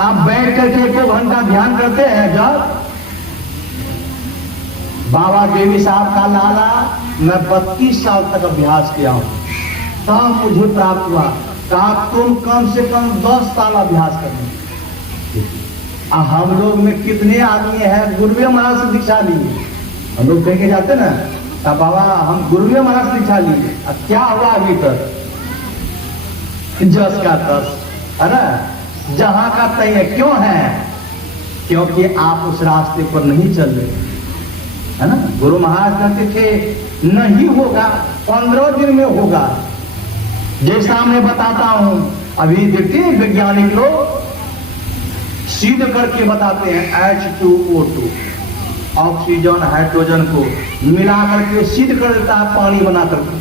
आप बैठ करके 1 घंटा ध्यान करते हैं। जब बाबा देवी साहब का लाला, मैं 32 साल तक अभ्यास किया हूं, तब मुझे प्राप्त हुआ। कहा तुम कम से कम 10 साल अभ्यास करने। हम लोग में कितने आदमी हैं गुरुदेव महाराज से दीक्षा लिए। हम लोग कह के जाते ना, तब बाबा हम गुरुदेव महाराज से दीक्षा लिए, अब क्या हुआ अभी तक? जस का तस, है ना, जहां का तय है। क्यों है? क्योंकि आप उस रास्ते पर नहीं चल रहे, है ना। गुरु महाराज कहते थे नहीं होगा, 15 दिन में होगा। जैसा मैं बताता हूं, अभी देखिए वैज्ञानिक लोग सिद्ध करके बताते हैं, H2O2 ऑक्सीजन हाइड्रोजन को मिला करके सिद्ध कर देता है पानी बना करके।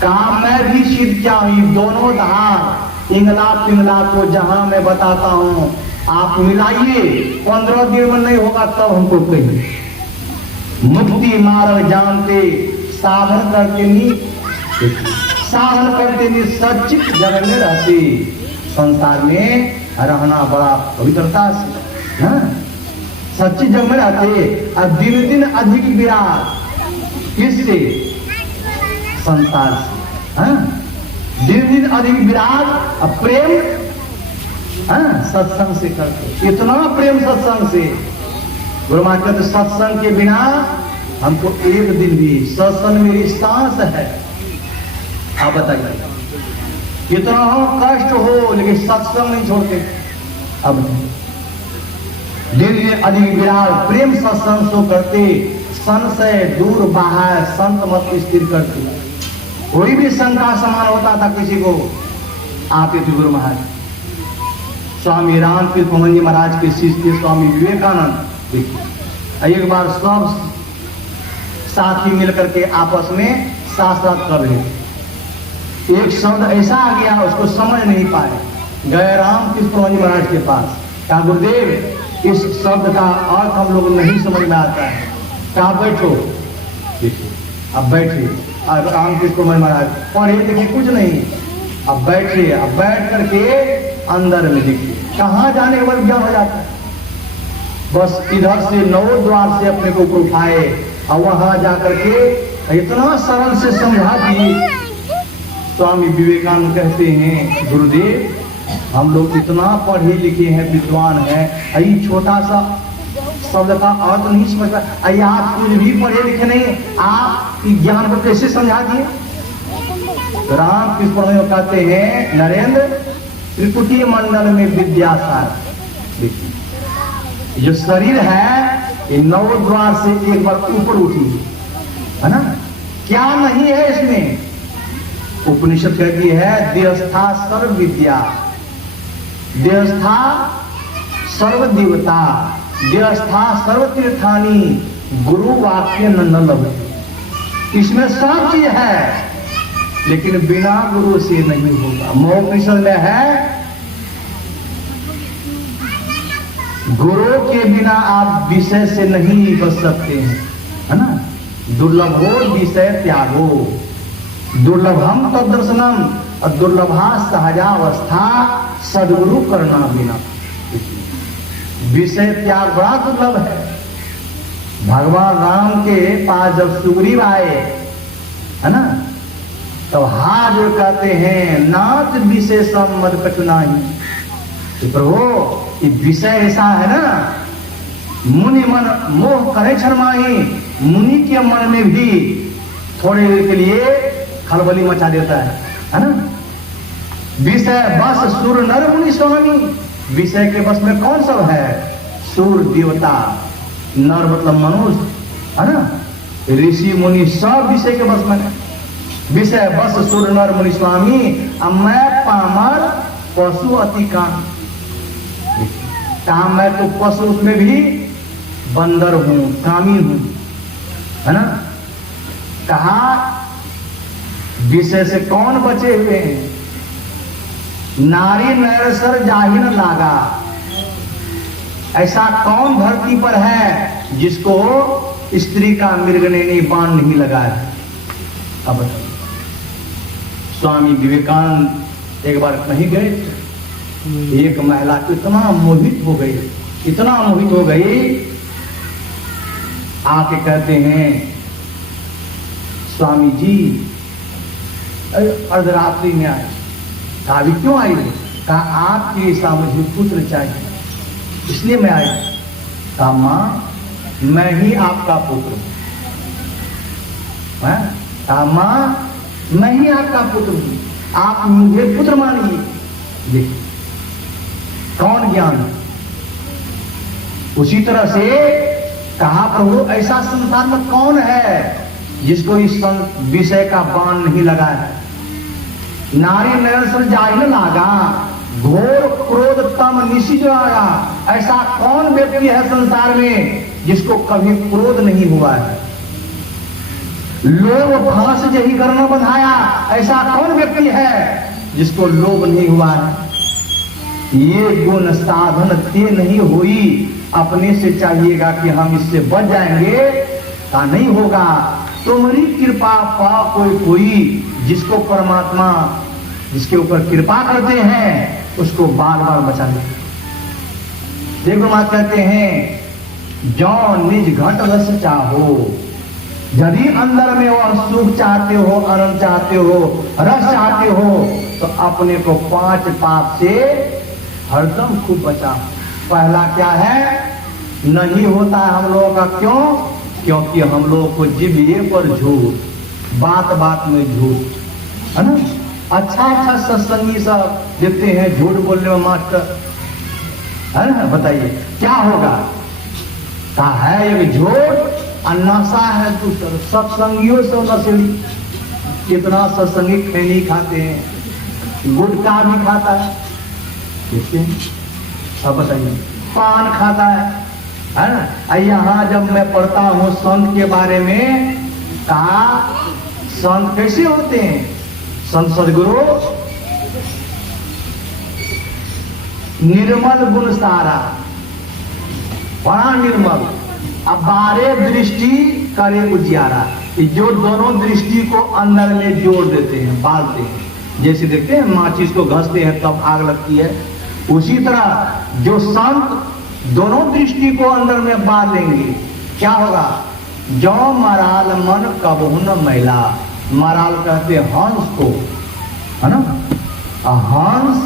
कहा मैं भी सिद्ध क्या हुई, दोनों धार इंगला पिंगला को जहां मैं बताता हूं आप मिलाइए, 15 दिन में नहीं होगा तब हमको कहिए। मुक्ति मार्ग जानते साधन करते नहीं, साधन करते नहीं, सचित जगह में रहते। संसार में रहना बड़ा पवित्रता से, सच्ची जग में रहते। और दिन दिन अधिक विराट किससे? संसार से। दिन दिन अधिक विराट और प्रेम सत्संग से करते। इतना प्रेम सत्संग से। गुरु महाराज कहते सत्संग के बिना हमको एक दिन भी, सत्संग मेरी सांस है। आप बताइए कितना हो कष्ट हो, लेकिन सत्संग नहीं छोड़ते। अब दिन दिन अधिक विराट प्रेम सत्संग सो करते, संशय दूर बाहर संत मत स्थिर करते। कोई भी शंका समान होता था किसी को, आते थे गुरु महाराज। स्वामी रामकृष्ण जी महाराज के शिष्य स्वामी विवेकानंद, एक बार सब साथी मिलकर के आपस में शास्त्रार्थ कर रहे थे। एक शब्द ऐसा आ गया उसको समझ नहीं पाए, गए रामकृष्ण जी महाराज के पास। कहा गुरुदेव इस शब्द का अर्थ हम लोग नहीं समझ में आता है। कहा बैठो। अब बैठे, अब रामकृष्ण महाराज पढ़े लिखे कुछ नहीं, अब बैठे। अब बैठ करके अंदर में देखिए कहाँ जाने के बाद ज्ञान हो जाता है। बस इधर से 9 द्वार से अपने को ऊपर उठाए और वहां जाकर के इतना सरल से समझा दिए। स्वामी विवेकानंद कहते हैं गुरुदेव हम लोग इतना पढ़े लिखे हैं, विद्वान हैं, यही छोटा सा शब्द का अर्थ नहीं समझ पाए। आप कुछ भी पढ़े लिखे नहीं, आप ज्ञान को कैसे समझा दिए? रामकृष्ण कहते हैं नरेंद्र त्रिपुटी मंडल में विद्यासार, जो शरीर है ये 9 द्वार से एक बार ऊपर उठी है ना। क्या नहीं है इसमें? उपनिषद कहती है देवस्था सर्व विद्या, देवस्था सर्व देवता, देवस्था सर्व तीर्थानी, गुरु वाक्य न लभते। इसमें सब चीज है, लेकिन बिना गुरु से नहीं होगा। मोक्षनिषद में है गुरु के बिना आप विषय से नहीं बच सकते हैं, है ना। दुर्लभो विषय त्यागो, दुर्लभम तदर्शनम और दुर्लभा सहजावस्था सदगुरु करना बिना। विषय त्याग बड़ा दुर्लभ है। भगवान राम के पास जब सुग्रीव आए, है ना, तब हाथ जोड़ कहते हैं नाथ विशेषम मद कठिनाई। तो प्रभु ये विषय ऐसा है ना, मुनि मन मोह करे शर्माही, मुनि के मन में भी थोड़े देर के लिए खलबली मचा देता है ना। विषय बस सुर नर मुनि स्वामी, विषय के बस में कौन सब है? सुर देवता, नर मतलब मनुष्य, है ना, ऋषि मुनि सब विषय के बस में। विषय बस सुर नर मुनि स्वामी, मैं पामर पशु अति काम। काम मैं तो पशु उसमें भी बंदर हूं, कामी हूं, है ना। कहा विषय से कौन बचे हुए हैं? नारी नैरसर जाहिन लागा। ऐसा कौन धरती पर है जिसको स्त्री का मृग ने बाण नहीं लगाया? अब बताइए। स्वामी विवेकानंद एक बार कहीं गए, एक महिला इतना मोहित हो गई, इतना मोहित हो गई, आके कहते हैं स्वामी जी अर्धरात्रि में आए। कहा अभी क्यों आई? कहा आपके ऐसा मुझे पुत्र चाहिए इसलिए मैं आई। कहा माँ मैं ही आपका पुत्र हूं। कहा माँ मैं ही आपका पुत्र हूं, आप मुझे पुत्र मानिए। देखिए कौन ज्ञान है। उसी तरह से कहा प्रभु ऐसा संसार में कौन है जिसको इस विषय का बाण नहीं लगा है। नारी नयन सर जाहि न लागा, घोर क्रोध तम निशिज आगा। ऐसा कौन व्यक्ति है संसार में जिसको कभी क्रोध नहीं हुआ है। लोभ फांस जही घर न बंधाया, ऐसा कौन व्यक्ति है जिसको लोभ नहीं हुआ है। ये गुण साधन ते नहीं हुई, अपने से चाहिएगा कि हम इससे बच जाएंगे, का नहीं होगा। तुम्हारी कृपा पा कोई जिसको परमात्मा जिसके ऊपर कृपा करते हैं उसको बार बार बचा लेते। देखो मां कहते हैं जो निज घट रस चाहो, यदि अंदर में वह सुख चाहते हो, आनंद चाहते हो, रस चाहते हो, तो अपने को 5 पाप से हरदम खूब बचा। पहला क्या है? नहीं होता है हम लोगों का। क्यों? क्योंकि हम लोगों को जिभे पर झूठ, बात बात में झूठ, है ना। अच्छा अच्छा सत्संगी सब देखते हैं झूठ बोलने में मास्टर, है ना। बताइए क्या होगा? कहा है ये झूठ और नशा है दूसरा। सत्संगियों से नशेड़ी, कितना सत्संगी खैनी खाते हैं, गुटखा भी खाता है, देखते हैं। अब बताइए पान खाता है ना। यहाँ जब मैं पढ़ता हूँ संत के बारे में, कहा संत कैसे होते हैं। संत सदगुरु निर्मल गुण सारा, बड़ा निर्मल, अब 12 दृष्टि करे उजियारा। जो दोनों दृष्टि को अंदर में जोड़ देते हैं, बांधते हैं। जैसे देखते हैं माचिस को घसते हैं तब आग लगती है, उसी तरह जो संत दोनों दृष्टि को अंदर में बांध लेंगे, क्या होगा? जो मराल मन कबहु न मैला। मराल कहते हंस को, है ना। हंस